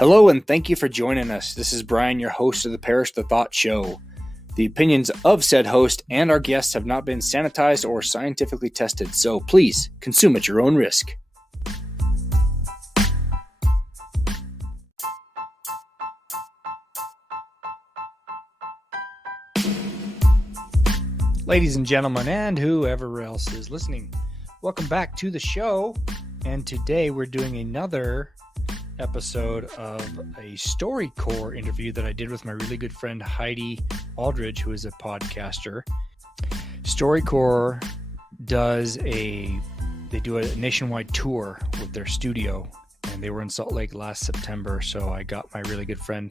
Hello and thank you for joining us. This is Brian, your host of the Parrish the Thought Show. The opinions of said host and our guests have not been sanitized or scientifically tested, so please consume at your own risk. Ladies and gentlemen, and whoever else is listening, welcome back to the show. And today we're doing another episode of a StoryCorps interview that I did with my really good friend Heidi Alldredge, who is a podcaster. StoryCorps they do a nationwide tour with their studio, and they were in Salt Lake last September. So I got my really good friend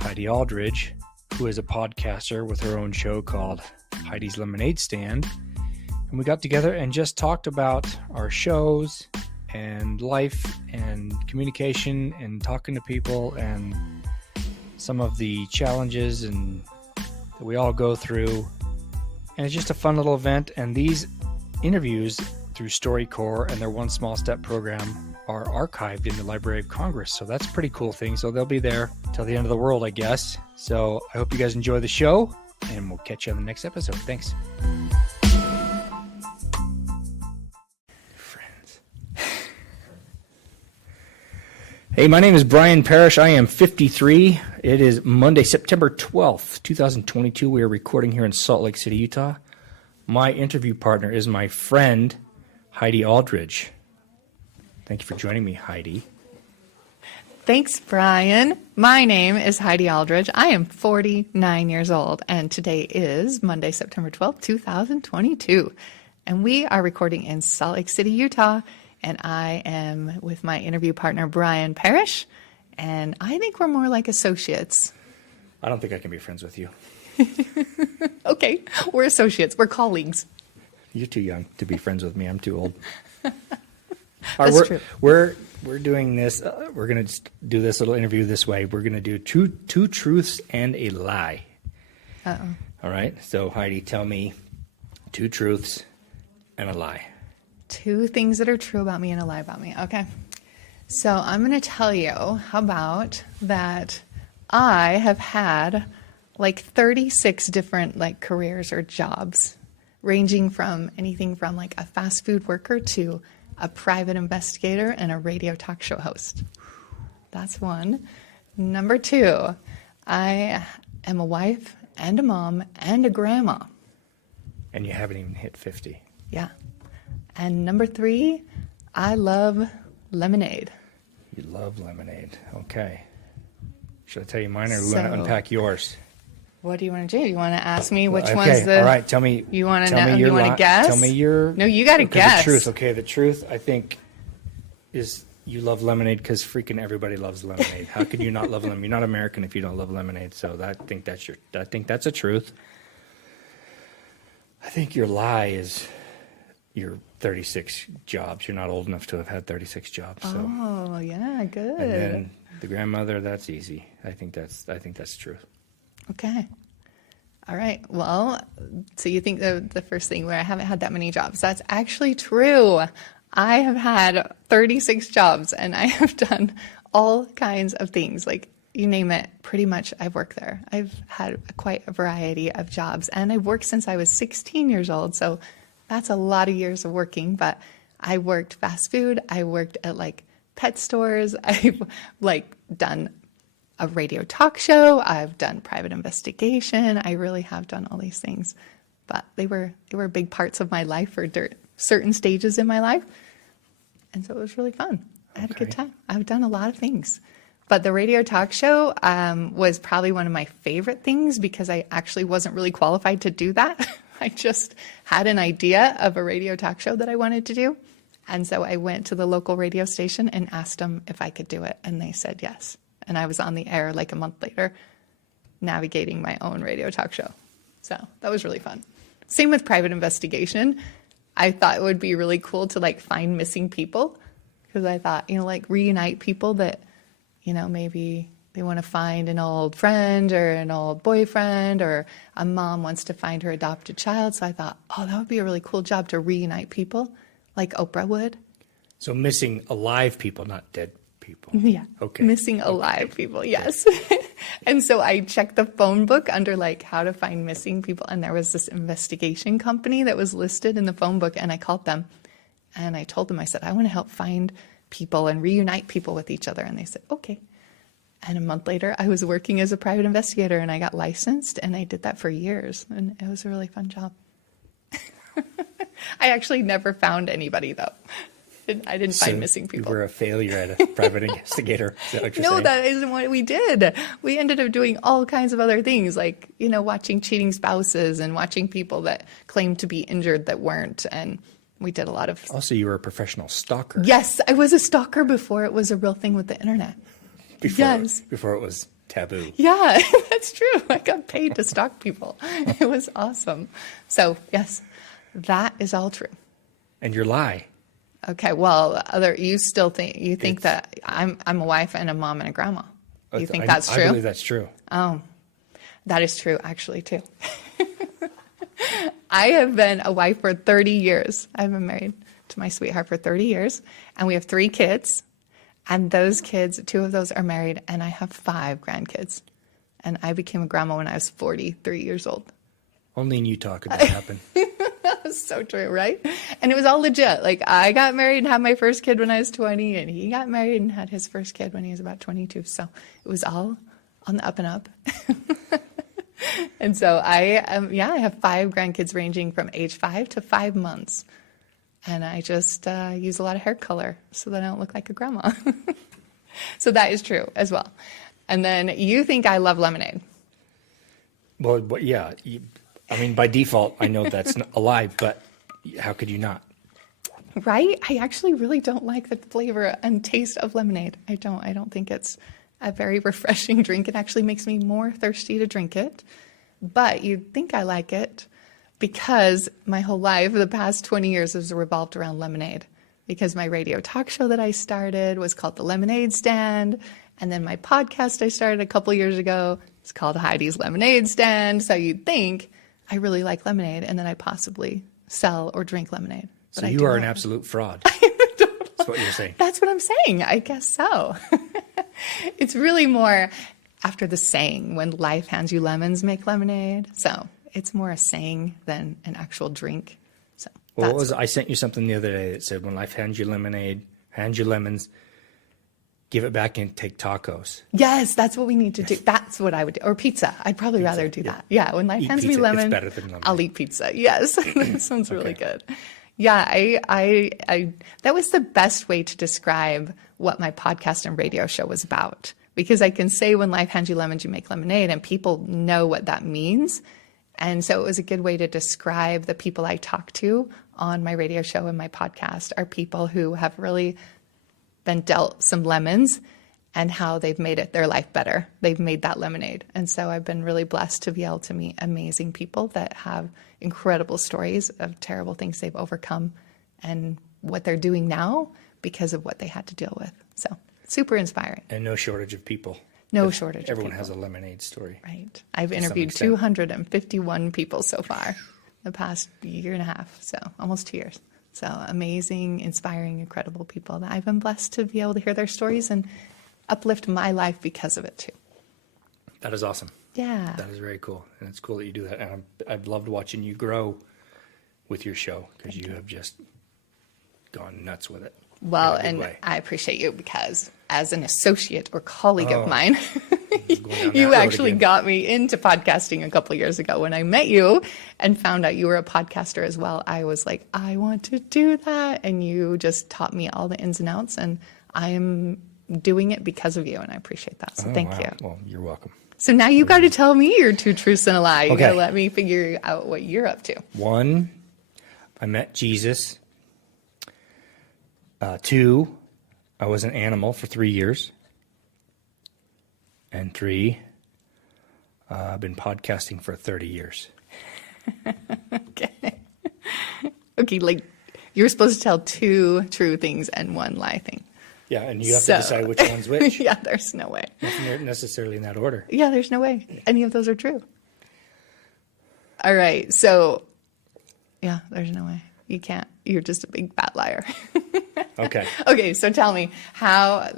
Heidi Alldredge, who is a podcaster with her own show called Heidi's Lemonaid Stand. And we got together and just talked about our shows and life and communication and talking to people and some of the challenges and that we all go through. And it's just a fun little event. And these interviews through StoryCorps and their One Small Step program are archived in the Library of Congress. So that's a pretty cool thing. So they'll be there till the end of the world, I guess. So I hope you guys enjoy the show, and we'll catch you on the next episode. Thanks. Hey, my name is Brian Parrish. I am 53. It is Monday, September 12th, 2022. We are recording here in Salt Lake City, Utah. My interview partner is my friend, Heidi Alldredge. Thank you for joining me, Heidi. Thanks, Brian. My name is Heidi Alldredge. I am 49 years old, and today is Monday, September 12th, 2022. And we are recording in Salt Lake City, Utah. And I am with my interview partner, Brian Parrish, and I think we're more like associates. I don't think I can be friends with you. Okay, we're associates. We're colleagues. You're too young to be friends with me. I'm too old. That's true. We're doing this. We're going to do this little interview this way. We're going to do two truths and a lie. Uh-oh. All right. So, Heidi, tell me 2 truths and a lie. 2 things that are true about me and a lie about me. Okay. So I'm going to tell you, how about that I have had like 36 different like careers or jobs, ranging from anything from like a fast food worker to a private investigator and a radio talk show host. That's one. Number 2, I am a wife and a mom and a grandma. And you haven't even hit 50. Yeah. And number 3, I love lemonade. You love lemonade. Okay. Should I tell you mine, or do we want to unpack yours? What do you want to do? You want to ask me which one's Okay, all right. Tell me. You want to know? You want to guess? Tell me your. No, you got to guess. The truth. Okay, the truth, I think, is you love lemonade because freaking everybody loves lemonade. How could you not love lemonade? You're not American if you don't love lemonade. So I think that's a truth. I think your lie is your 36 jobs. You're not old enough to have had 36 jobs. So. Oh, yeah, good. And then the grandmother, that's easy. I think that's true. Okay. All right. Well, so you think the first thing where I haven't had that many jobs. That's actually true. I have had 36 jobs and I have done all kinds of things. Like you name it, pretty much I've worked there. I've had quite a variety of jobs, and I've worked since I was 16 years old. So that's a lot of years of working, but I worked fast food. I worked at like pet stores. I've like done a radio talk show. I've done private investigation. I really have done all these things, but they were big parts of my life for certain stages in my life. And so it was really fun. I had a good time. I've done a lot of things, but the radio talk show was probably one of my favorite things because I actually wasn't really qualified to do that. I just had an idea of a radio talk show that I wanted to do. And so I went to the local radio station and asked them if I could do it. And they said yes. And I was on the air like a month later, navigating my own radio talk show. So that was really fun. Same with private investigation. I thought it would be really cool to like find missing people, because I thought, like reunite people that, maybe they want to find an old friend or an old boyfriend, or a mom wants to find her adopted child. So I thought, that would be a really cool job to reunite people like Oprah would. So missing alive people, not dead people. Yeah. Okay. Missing alive people. Yes. And so I checked the phone book under like how to find missing people. And there was this investigation company that was listed in the phone book. And I called them and I told them, I said, I want to help find people and reunite people with each other. And they said, okay. And a month later, I was working as a private investigator and I got licensed and I did that for years. And it was a really fun job. I actually never found anybody though. I didn't find missing people. You were a failure at a private investigator. Is that what you're No, saying? that isn't what we did. We ended up doing all kinds of other things, like, watching cheating spouses and watching people that claimed to be injured that weren't. And we did a lot of... Also, you were a professional stalker. Yes, I was a stalker before it was a real thing with the internet. Before it was taboo. Yeah, that's true. I got paid to stalk people. It was awesome. So, yes, that is all true. And your lie. Okay, well, you think that I'm a wife and a mom and a grandma. You think that's true? I believe that's true. Oh, that is true, actually, too. I have been a wife for 30 years. I've been married to my sweetheart for 30 years, and we have 3 kids. And those kids, 2 of those are married, and I have 5 grandkids. And I became a grandma when I was 43 years old. Only in Utah could that happen. That's so true, right? And it was all legit. Like, I got married and had my first kid when I was 20, and he got married and had his first kid when he was about 22. So it was all on the up and up. And so I have 5 grandkids ranging from age 5 to 5 months. And I just use a lot of hair color so that I don't look like a grandma. So that is true as well. And then you think I love lemonade. Well, yeah. By default, I know that's a lie, but how could you not? Right? I actually really don't like the flavor and taste of lemonade. I don't think it's a very refreshing drink. It actually makes me more thirsty to drink it. But you'd think I like it because my whole life, the past 20 years, has revolved around lemonade. Because my radio talk show that I started was called The Lemonaid Stand. And then my podcast I started a couple years ago, it's called Heidi's Lemonaid Stand. So you'd think I really like lemonade and that I possibly sell or drink lemonade. But so you are an absolute fraud. That's what you're saying. That's what I'm saying. I guess so. It's really more after the saying, when life hands you lemons, make lemonade. So it's more a saying than an actual drink. So I sent you something the other day that said, when life hands you lemonade, hands you lemons, give it back and take tacos. Yes, that's what we need to do. That's what I would do. Or pizza. I'd probably rather do that. Yeah, when life hands me lemon, it's better than lemonade. I'll eat pizza. Yes, that sounds really good. Yeah, I that was the best way to describe what my podcast and radio show was about. Because I can say when life hands you lemons, you make lemonade, and people know what that means. And so it was a good way to describe the people I talk to on my radio show and my podcast are people who have really been dealt some lemons and how they've made their life better. They've made that lemonade. And so I've been really blessed to be able to meet amazing people that have incredible stories of terrible things they've overcome and what they're doing now because of what they had to deal with. So super inspiring. And no shortage of people. No shortage. Everyone has a lemonade story. Right. I've interviewed 251 people so far the past year and a half. So almost 2 years. So amazing, inspiring, incredible people that I've been blessed to be able to hear their stories and uplift my life because of it too. That is awesome. Yeah. That is very cool. And it's cool that you do that. And I've loved watching you grow with your show because you have just gone nuts with it. Well, and I appreciate you because as an associate or colleague of mine, you actually got me into podcasting a couple of years ago. When I met you and found out you were a podcaster as well, I was like, I want to do that. And you just taught me all the ins and outs, and I am doing it because of you, and I appreciate that. So thank you. Well, you're welcome. So now you got to tell me your 2 truths and a lie. You got to let me figure out what you're up to. 1, I met Jesus. 2, I was an animal for 3 years. And 3, I've been podcasting for 30 years. Okay, like you're supposed to tell 2 true things and 1 lie thing. Yeah, and you have to decide which one's which. Yeah, there's no way. Not necessarily in that order. Yeah, there's no way any of those are true. All right, so yeah, there's no way. You can't. You're just a big fat liar. Okay. Okay, so tell me, how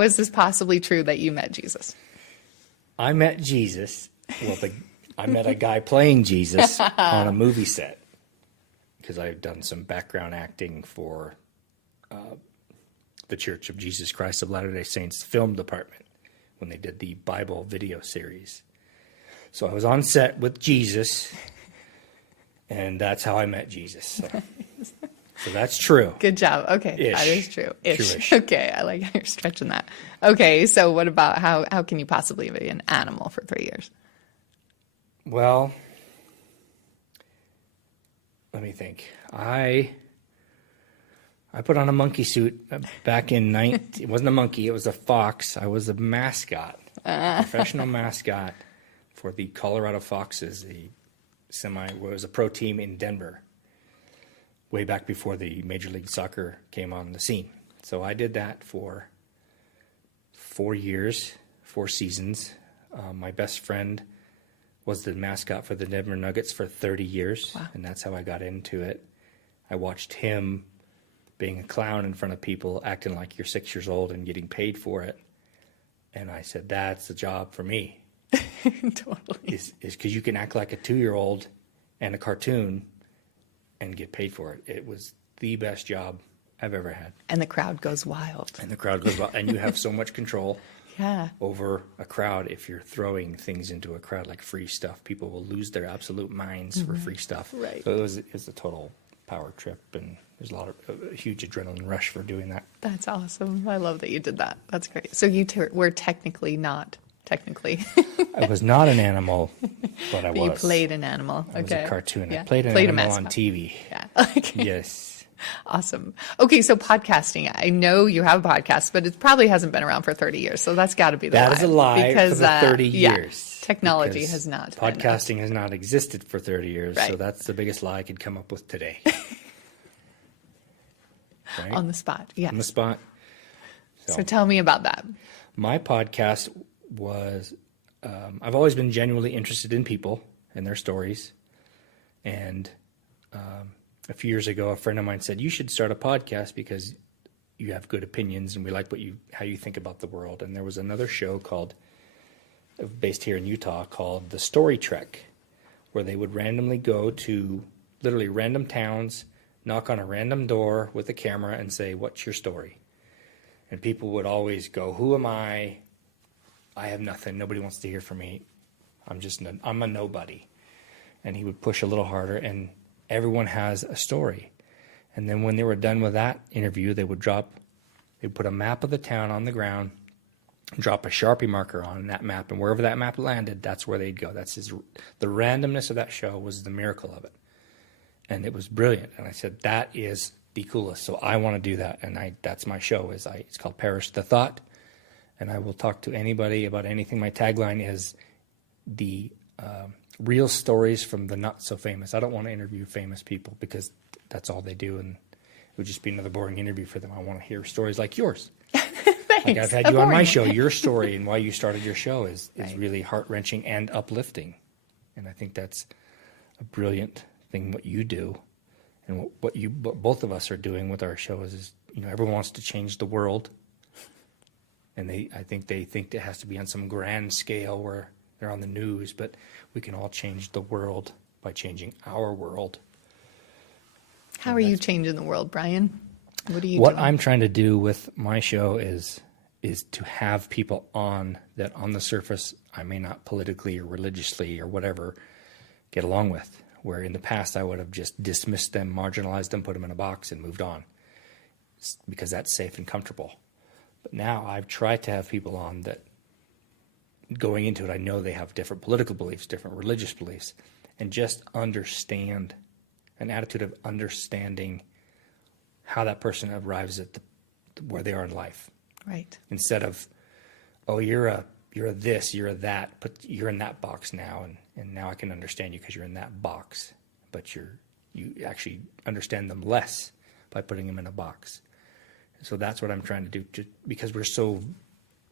is this possibly true that you met Jesus? I met Jesus. Well, I met a guy playing Jesus on a movie set because I've done some background acting for the Church of Jesus Christ of Latter-day Saints film department when they did the Bible video series. So I was on set with Jesus, and that's how I met Jesus. So that's true. Good job. Okay, Ish. that is true. Ish. True-ish. Okay, I like how you're stretching that. Okay, so what about how can you possibly be an animal for 3 years? Well, let me think. I put on a monkey suit back in it wasn't a monkey, it was a fox. I was a mascot, professional mascot for the Colorado Foxes. Was a pro team in Denver, way back before the Major League Soccer came on the scene. So I did that for 4 years, 4 seasons. My best friend was the mascot for the Denver Nuggets for 30 years, wow. And that's how I got into it. I watched him being a clown in front of people, acting like you're 6 years old and getting paid for it. And I said, that's the job for me. Totally. Is because you can act like a 2-year-old and a cartoon and get paid for it. It was the best job I've ever had. And the crowd goes wild. And you have so much control over a crowd. If you're throwing things into a crowd like free stuff, people will lose their absolute minds for free stuff. Right. So it was a total power trip, and there's a huge adrenaline rush for doing that. That's awesome. I love that you did that. That's great. So you were technically not. I was not an animal, but I was. You played an animal. I was a cartoon. Yeah. I played an animal on TV. Yeah. Okay. Yes. Awesome. Okay, so podcasting. I know you have a podcast, but it probably hasn't been around for 30 years. So that's got to be the lie. That is a lie because, for the 30 years. Technology has not. Podcasting has not existed for 30 years. Right. So that's the biggest lie I could come up with today. Right? On the spot. Yes. On the spot. So tell me about that. My podcast was, I've always been genuinely interested in people and their stories. And a few years ago, a friend of mine said, you should start a podcast because you have good opinions and we like how you think about the world. And there was another show based here in Utah called The Story Trek, where they would randomly go to literally random towns, knock on a random door with a camera and say, what's your story? And people would always go, who am I? I have nothing. Nobody wants to hear from me. I'm a nobody. And he would push a little harder, and everyone has a story. And then when they were done with that interview, they'd put a map of the town on the ground, drop a Sharpie marker on that map, and wherever that map landed, that's where they'd go. The randomness of that show was the miracle of it. And it was brilliant. And I said, that is the coolest. So I want to do that. And that's my show. It's called Parrish the Thought. And I will talk to anybody about anything. My tagline is the real stories from the not so famous. I don't want to interview famous people because that's all they do, and it would just be another boring interview for them. I want to hear stories like yours. Thanks. Like I've had you on my show. Your story and why you started your show is really heart-wrenching and uplifting. And I think that's a brilliant thing what you do. And what both of us are doing with our show is everyone wants to change the world. And I think they think it has to be on some grand scale where they're on the news, but we can all change the world by changing our world. How are you changing the world, Brian? What are you What doing? I'm trying to do with my show is to have people on that on the surface I may not politically or religiously or whatever get along with, where in the past I would have just dismissed them, marginalized them, put them in a box and moved on because that's safe and comfortable. But now I've tried to have people on that going into it, I know they have different political beliefs, different religious beliefs, and just understand an attitude of understanding how that person arrives at where they are in life. Right. Instead of, oh, you're a this, you're a that, but you're in that box now, and now I can understand you because you're in that box. But you actually understand them less by putting them in a box. So that's what I'm trying to do, because we're so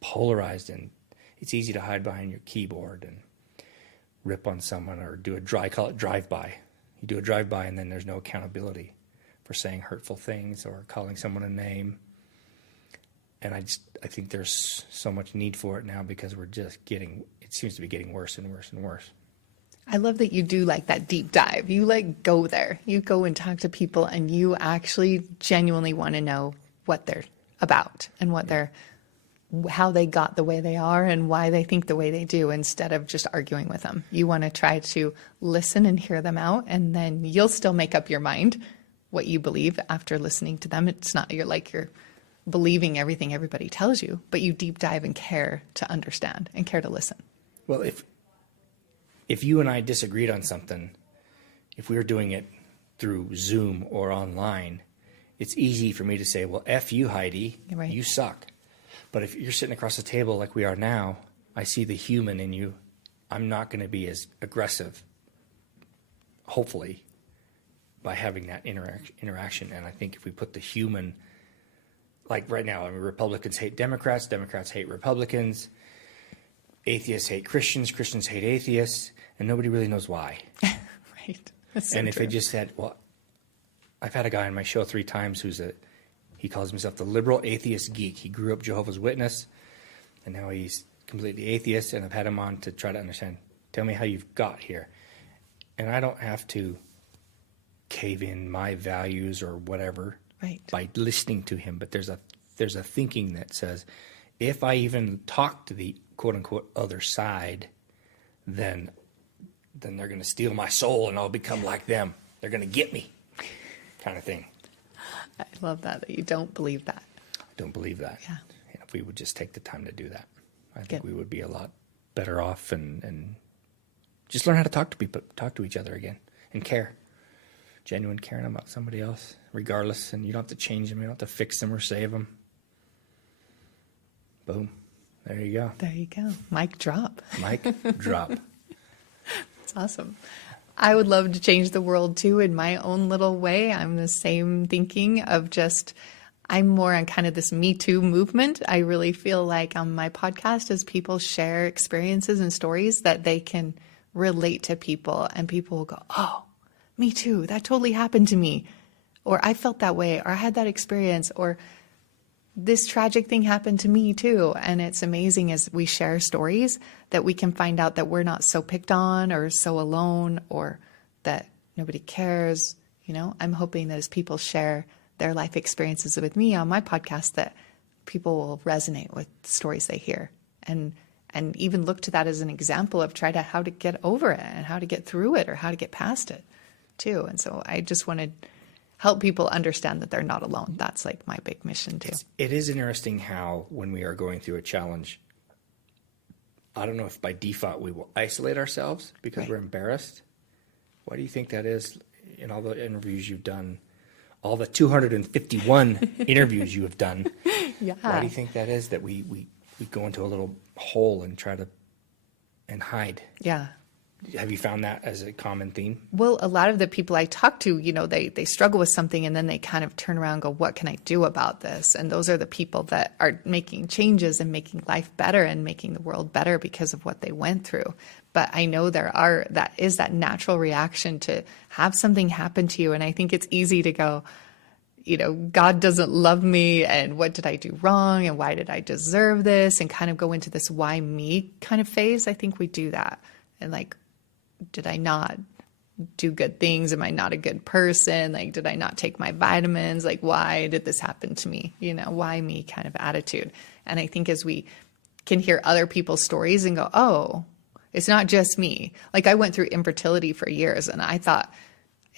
polarized, and it's easy to hide behind your keyboard and rip on someone or call it drive-by. You do a drive-by and then there's no accountability. for saying hurtful things or calling someone a name. And I think there's so much need for it now because it seems to be getting worse and worse and worse. I love that you do like that deep dive. You like go there. You go and talk to people and you actually genuinely want to know what they're about and how they got the way they are and why they think the way they do instead of just arguing with them. You want to try to listen and hear them out, and then you'll still make up your mind what you believe after listening to them. It's not you're believing everything everybody tells you, but you deep dive and care to understand and care to listen. Well, if you and I disagreed on something, if we were doing it through Zoom or online, it's easy for me to say, well, F you, Heidi, right. You suck. But if you're sitting across the table like we are now, I see the human in you. I'm not going to be as aggressive, hopefully, by having that interaction. And I think if we put the human, like right now, Republicans hate Democrats, Democrats hate Republicans, atheists hate Christians, Christians hate atheists, and nobody really knows why. Right. That's so and if true. they just said, well, I've had a guy on my show 3 times he calls himself the liberal atheist geek. He grew up Jehovah's Witness, and now he's completely atheist, and I've had him on to try to understand, tell me how you've got here. And I don't have to cave in my values or whatever right. by listening to him, but there's a thinking that says, if I even talk to the quote-unquote other side, then they're going to steal my soul and I'll become like them. They're going to get me, kind of thing. I love that you don't believe that. I don't believe that. Yeah. And if we would just take the time to do that, I think we would be a lot better off and just learn how to talk to people, talk to each other again, and care. Genuine caring about somebody else, regardless, and you don't have to change them, you don't have to fix them or save them. Boom. There you go. There you go. Mic drop. Mic drop. It's awesome. I would love to change the world too in my own little way. I'm the same thinking of I'm more on kind of this Me Too movement. I really feel like on my podcast, as people share experiences and stories that they can relate to people, and people will go, oh, me too. That totally happened to me. Or I felt that way, or I had that experience, or this tragic thing happened to me too. And it's amazing as we share stories that we can find out that we're not so picked on or so alone, or that nobody cares. I'm hoping that as people share their life experiences with me on my podcast, that people will resonate with the stories they hear and even look to that as an example of how to get over it and how to get through it or how to get past it too. And so I just want to help people understand that they're not alone. That's like my big mission too. It is interesting how when we are going through a challenge, I don't know if by default we will isolate ourselves because right. we're embarrassed. Why do you think that is in all the interviews you've done, all the 251 interviews you have done? Yeah. Why do you think that is that we go into a little hole and try to hide? Yeah. Have you found that as a common theme? Well, a lot of the people I talk to, they struggle with something and then they kind of turn around and go, what can I do about this? And those are the people that are making changes and making life better and making the world better because of what they went through. But I know that is that natural reaction to have something happen to you. And I think it's easy to go, God doesn't love me, and what did I do wrong, and why did I deserve this, and kind of go into this why me kind of phase. I think we do that. And did I not do good things? Am I not a good person? Did I not take my vitamins? Why did this happen to me? Why me kind of attitude. And I think as we can hear other people's stories and go, oh, it's not just me. I went through infertility for years and I thought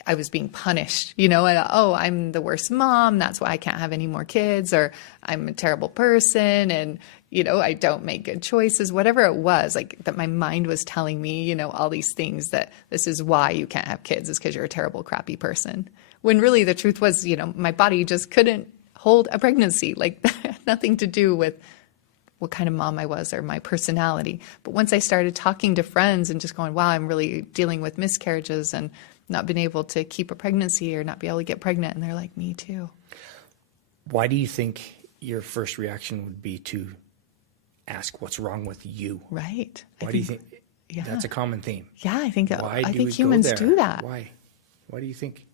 I was being punished, I'm the worst mom. That's why I can't have any more kids, or I'm a terrible person. And, I don't make good choices, whatever it was, that my mind was telling me, all these things that this is why you can't have kids is because you're a terrible, crappy person. When really the truth was, my body just couldn't hold a pregnancy. That had nothing to do with what kind of mom I was or my personality. But once I started talking to friends and just going, wow, I'm really dealing with miscarriages and not been able to keep a pregnancy or not be able to get pregnant. And they're like, me too. Why do you think your first reaction would be to ask what's wrong with you? Right. Why do you think yeah. that's a common theme? Yeah, I think Why do we humans go there? do that. Why do you think?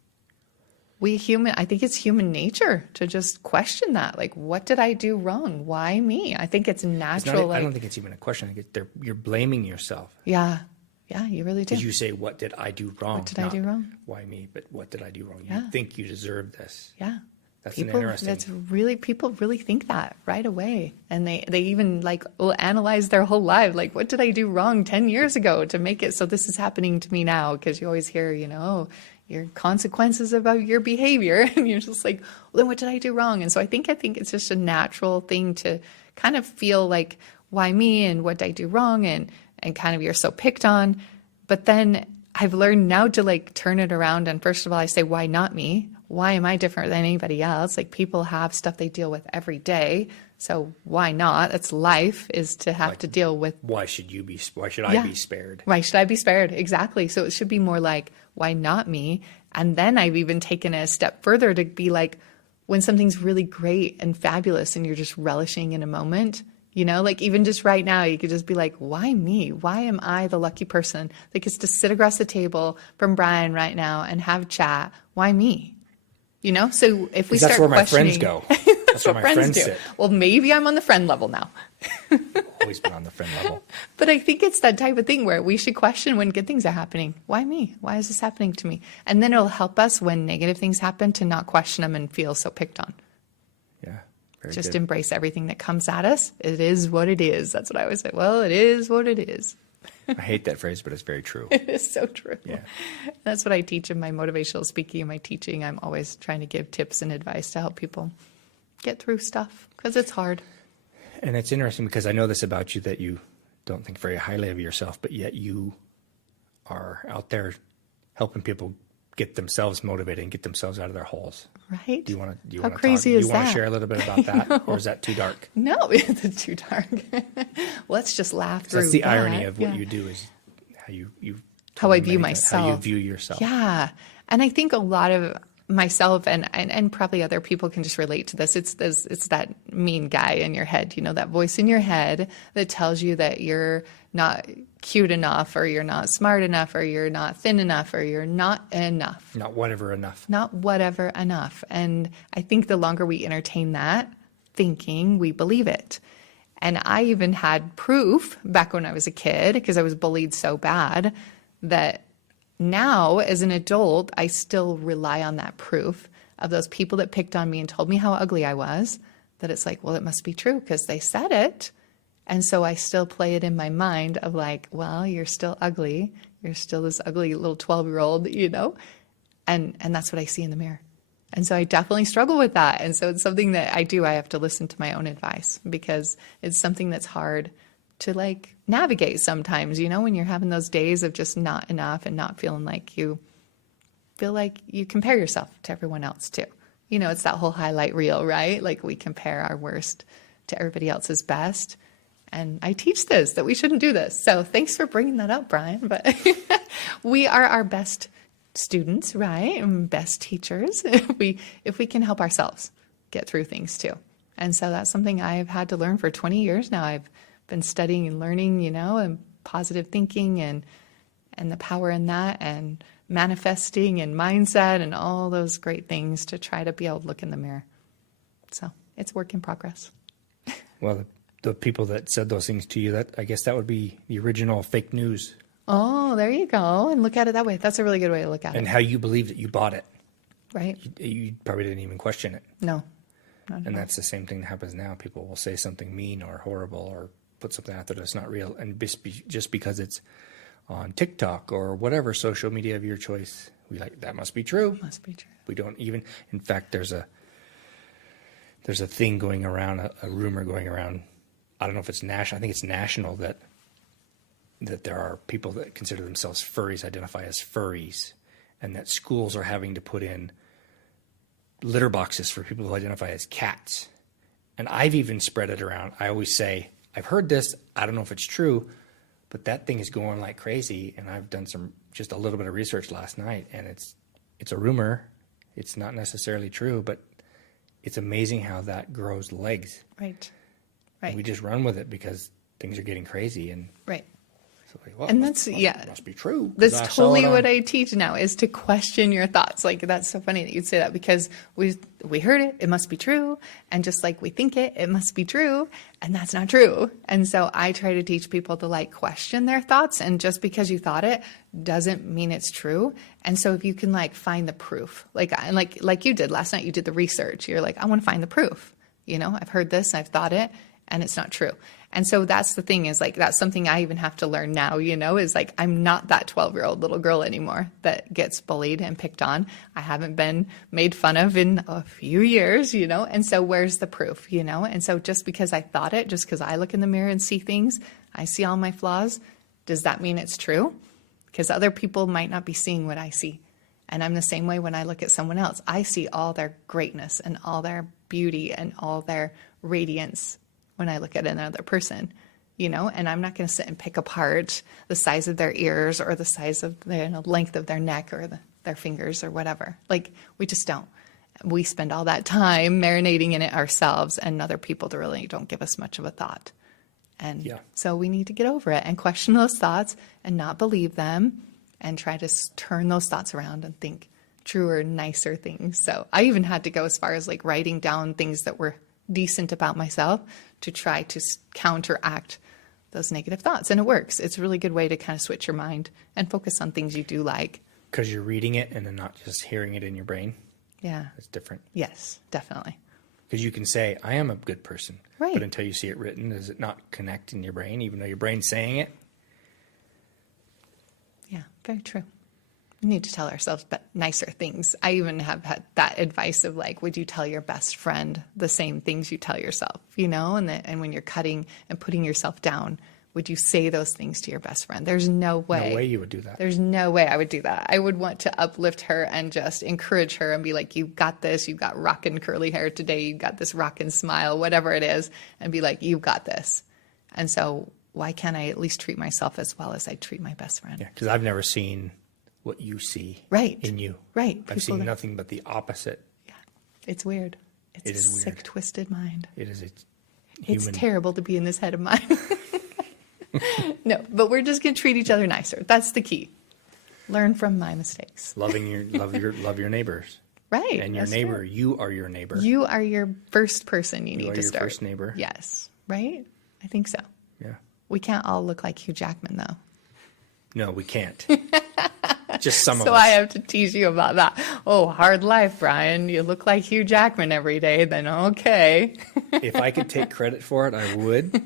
I think it's human nature to just question that. Like, what did I do wrong? Why me? I think it's natural. I don't think it's even a question. I think you're blaming yourself. Yeah. Yeah, you really do. Because you say, what did I do wrong? What did I do wrong? Why me? But what did I do wrong? Yeah. You think you deserve this. Yeah. That's an interesting. People really think that right away. And they even like will analyze their whole life. Like, what did I do wrong 10 years ago to make it so this is happening to me now? Because you always hear, your consequences about your behavior. And you're just like, well, then what did I do wrong? And so I think it's just a natural thing to kind of feel like, why me? And what did I do wrong? And kind of you're so picked on. But then I've learned now to like turn it around. And first of all, I say, why not me? Why am I different than anybody else? Like, people have stuff they deal with every day. So why not? That's life, is to have to deal with. Why should I be spared? Why should I be spared? Exactly. So it should be more like, why not me? And then I've even taken it a step further to be like, when something's really great and fabulous and you're just relishing in a moment, like even just right now, you could just be like, why me? Why am I the lucky person that gets to sit across the table from Brian right now and have chat? Why me? So if we start questioning, that's where my friends go. That's what my friends do. Sit. Well, maybe I'm on the friend level now. Always been on the friend level. But I think it's that type of thing where we should question when good things are happening. Why me? Why is this happening to me? And then it'll help us when negative things happen to not question them and feel so picked on. Yeah. Just good. Embrace everything that comes at us. It is what it is. That's what I always say. Well, it is what it is. I hate that phrase, but it's very true. It is so true. Yeah. That's what I teach in my motivational speaking and my teaching. I'm always trying to give tips and advice to help people get through stuff because it's hard. And it's interesting because I know this about you, that you don't think very highly of yourself, but yet you are out there helping people get themselves motivated and get themselves out of their holes. Right. Do you want to How crazy is that? Do you want to share a little bit about that? Or is that too dark? No, it's too dark. Let's just laugh through. That's the irony of what you do, is how I view myself. How you view yourself. Yeah. And I think a lot of myself and probably other people can just relate to this. It's that mean guy in your head, that voice in your head that tells you that you're not cute enough, or you're not smart enough, or you're not thin enough, or you're not enough. Not whatever enough. Not whatever enough. And I think the longer we entertain that thinking, we believe it. And I even had proof back when I was a kid, because I was bullied so bad, that now as an adult, I still rely on that proof of those people that picked on me and told me how ugly I was, that it's like, well, it must be true because they said it. And so I still play it in my mind of like, well, you're still ugly. You're still this ugly little 12-year-old, and that's what I see in the mirror. And so I definitely struggle with that. And so it's something that I have to listen to my own advice, because it's something that's hard to like navigate sometimes, when you're having those days of just not enough and not feeling like you feel like you compare yourself to everyone else too. It's that whole highlight reel, right? Like we compare our worst to everybody else's best. And I teach this, that we shouldn't do this. So thanks for bringing that up, Brian. But we are our best students, right? And best teachers if we can help ourselves get through things too. And so that's something I've had to learn for 20 years now. I've been studying and learning, and positive thinking and the power in that, and manifesting and mindset and all those great things to try to be able to look in the mirror. So it's work in progress. Well, the people that said those things to you, I guess that would be the original fake news. Oh, there you go. And look at it that way. That's a really good way to look at it. And how you believed it. You bought it. Right. You probably didn't even question it. No. And that's the same thing that happens now. People will say something mean or horrible or put something out there that's not real. And just because it's on TikTok or whatever social media of your choice, we like, that must be true. Must be true. We don't even, in fact, there's a thing going around, a rumor going around. I don't know if it's national. I think it's national that there are people that consider themselves furries, identify as furries, and that schools are having to put in litter boxes for people who identify as cats. And I've even spread it around. I always say, I've heard this. I don't know if it's true, but that thing is going like crazy. And I've done just a little bit of research last night, and it's a rumor. It's not necessarily true, but it's amazing how that grows legs. Right. And we just run with it because things are getting crazy. And right. So like, well, And must be true. 'Cause That's I saw totally it on- what I teach now, is to question your thoughts. Like, that's so funny that you'd say that, because we heard it, it must be true. And just like we think it, it must be true. And that's not true. And so I try to teach people to like question their thoughts. And just because you thought it doesn't mean it's true. And so if you can like find the proof, like you did last night, you did the research. You're like, I want to find the proof. You know, I've heard this, I've thought it, and it's not true. And so that's the thing, is like, that's something I even have to learn now, you know, is like, I'm not that 12-year-old little girl anymore that gets bullied and picked on. I haven't been made fun of in a few years, you know, and so where's the proof, you know? And so just because I thought it, just because I look in the mirror and see things, I see all my flaws, does that mean it's true? Because other people might not be seeing what I see. And I'm the same way when I look at someone else. I see all their greatness and all their beauty and all their radiance when I look at another person, you know, and I'm not going to sit and pick apart the size of their ears or the size of the length of their neck or their fingers or whatever. Like, we just don't. We spend all that time marinating in it ourselves, and other people really don't give us much of a thought. And so we need to get over it and question those thoughts and not believe them, and try to turn those thoughts around and think truer, nicer things. So I even had to go as far as like writing down things that were decent about myself to try to counteract those negative thoughts. And it works. It's a really good way to kind of switch your mind and focus on things you do like. Because you're reading it and then not just hearing it in your brain. Yeah. It's different. Yes, definitely. Because you can say, I am a good person. Right. But until you see it written, does it not connect in your brain, even though your brain's saying it? Yeah, very true. We need to tell ourselves nicer things. I even have had that advice of like, would you tell your best friend the same things you tell yourself, you know? And when you're cutting and putting yourself down, would you say those things to your best friend? There's no way. No way you would do that. There's no way I would do that. I would want to uplift her and just encourage her and be like, you got this. You've got rockin' curly hair today. You got this rockin' smile, whatever it is, and be like, you've got this. And so why can't I at least treat myself as well as I treat my best friend? Yeah, because I've never seen what you see in you. Right. I've seen nothing but the opposite. Yeah. It's weird. It's a sick, weird. Twisted mind. It is. It's terrible to be in this head of mine. No, but we're just going to treat each other nicer. That's the key. Learn from my mistakes. Love your neighbors. Right. And your neighbor, true. You are your neighbor. You are your first person you need to start. Your first neighbor. Yes. Right? I think so. Yeah. We can't all look like Hugh Jackman, though. No, we can't. Just some of us. So I have to tease you about that. Oh, hard life, Brian. You look like Hugh Jackman every day, then okay. If I could take credit for it, I would.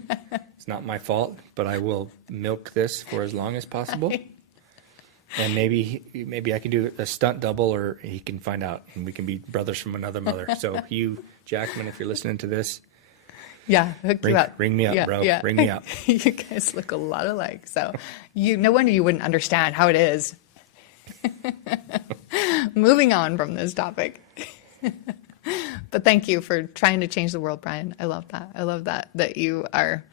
It's not my fault, but I will milk this for as long as possible. And maybe I can do a stunt double, or he can find out, and we can be brothers from another mother. So Hugh Jackman, if you're listening to this, hook you up. Ring me up, bro. Yeah. Ring me up. You guys look a lot alike. So no wonder you wouldn't understand how it is. Moving on from this topic. But thank you for trying to change the world, Brian. I love that. I love that you are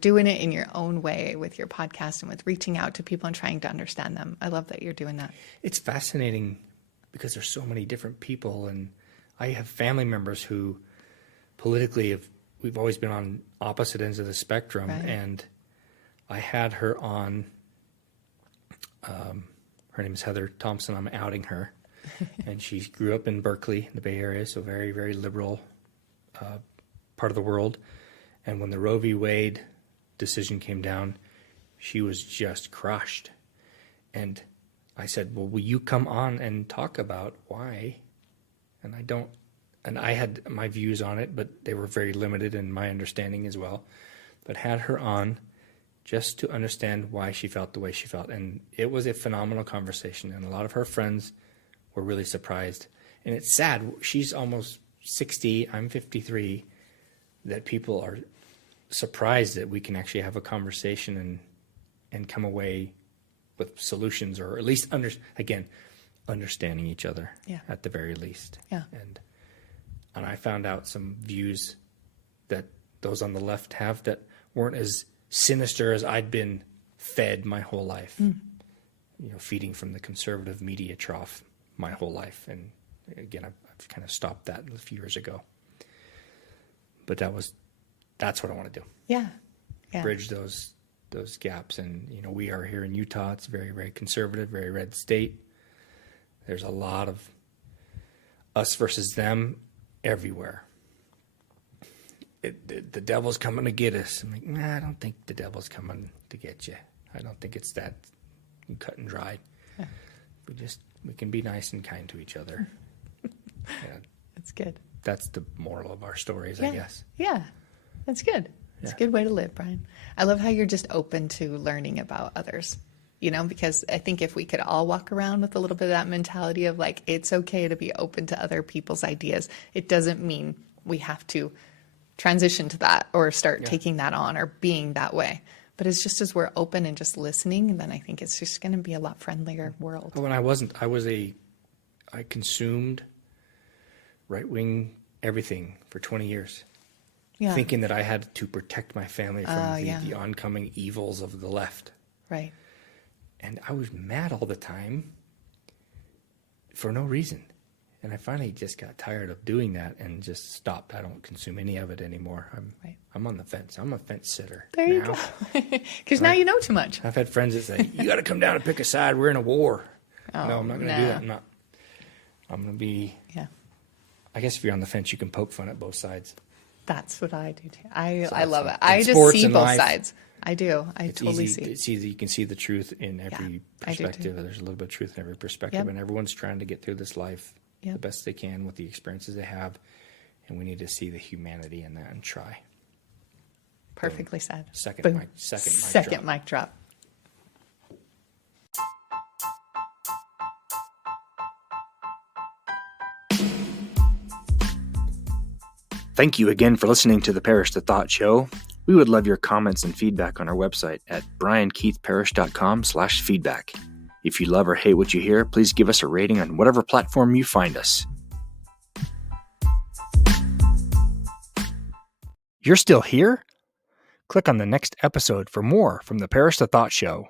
doing it in your own way with your podcast and with reaching out to people and trying to understand them. I love that you're doing that. It's fascinating because there's so many different people, and I have family members who politically we've always been on opposite ends of the spectrum. Right. And I had her on, her name is Heather Thompson. I'm outing her. And she grew up in Berkeley, in the Bay Area, so very, very liberal part of the world. And when the Roe v. Wade decision came down, she was just crushed. And I said, well, will you come on and talk about why? And I had my views on it, but they were very limited in my understanding as well. But had her on just to understand why she felt the way she felt. And it was a phenomenal conversation. And a lot of her friends were really surprised. And it's sad. She's almost 60. I'm 53. That people are surprised that we can actually have a conversation and come away with solutions, or at least understanding each other at the very least. Yeah. And I found out some views that those on the left have that weren't as sinister as I'd been fed my whole life. Feeding from the conservative media trough my whole life. And again, I've kind of stopped that a few years ago. But that's what I want to do. Yeah. Bridge those those gaps. And, we are here in Utah. It's very, very conservative, very red state. There's a lot of us versus them everywhere. The devil's coming to get us. I'm like, I don't think the devil's coming to get you. I don't think it's that cut and dry. Yeah. We can be nice and kind to each other. Yeah. That's good. That's the moral of our stories, I guess. Yeah, that's good. It's a good way to live, Brian. I love how you're just open to learning about others, because I think if we could all walk around with a little bit of that mentality of like, it's okay to be open to other people's ideas. It doesn't mean we have to transition to that or start taking that on or being that way. But it's just as we're open and just listening, then I think it's just going to be a lot friendlier world. When I consumed right-wing everything for 20 years, thinking that I had to protect my family from the oncoming evils of the left. Right. And I was mad all the time for no reason. And I finally just got tired of doing that and just stopped. I don't consume any of it anymore. I'm on the fence. I'm a fence sitter. There you go. Because now you know too much. I've had friends that say, you got to come down and pick a side. We're in a war. No, I'm not going to do that. I'm going to be... Yeah. I guess if you're on the fence, you can poke fun at both sides. That's what I do too. I love it. I just see both sides. I do. I totally see. It's easy. You can see the truth in every perspective. There's a little bit of truth in every perspective. And everyone's trying to get through this life the best they can with the experiences they have. And we need to see the humanity in that and try. Perfectly said. Second mic drop. Thank you again for listening to the Parrish the Thought Show. We would love your comments and feedback on our website at briankeithparrish.com/feedback. If you love or hate what you hear, please give us a rating on whatever platform you find us. You're still here? Click on the next episode for more from the Parrish the Thought Show.